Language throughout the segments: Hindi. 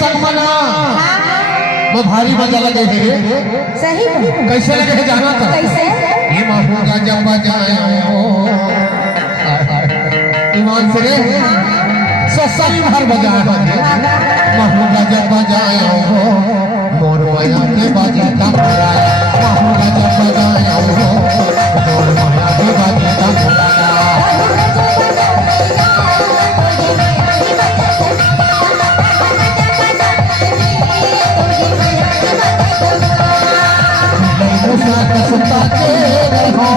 संगमना मैं भारी मजा लगे है। सही कैसे लगे है जाना था कैसे ये महूगा जब बजाया हो ईमान से सही भर बजाया महूगा जब बजाया हो मोर माया के बाजे तमरा महूगा जब बजाया हो मोर माया के बाजे तमरा कसता के रहो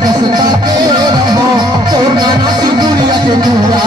कसता के रहो तो नाना सी दुनिया के पूरा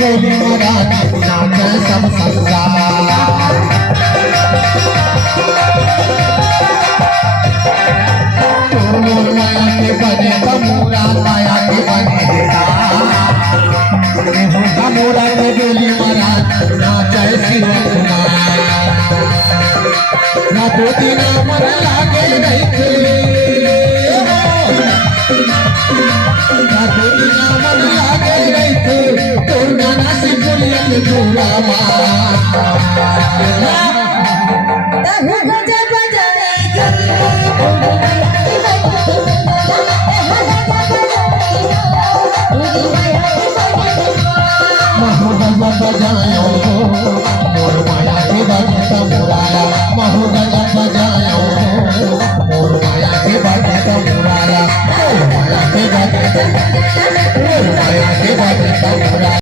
गोली मरा सब संसार माया के बने कमूरा माया के बने कमूरा के गोली मरा नाचे शिव कुमार ना दो दिन मन लागे नहीं थे ना दो दिन मन लागे नहीं थे तब गजब बजाएगी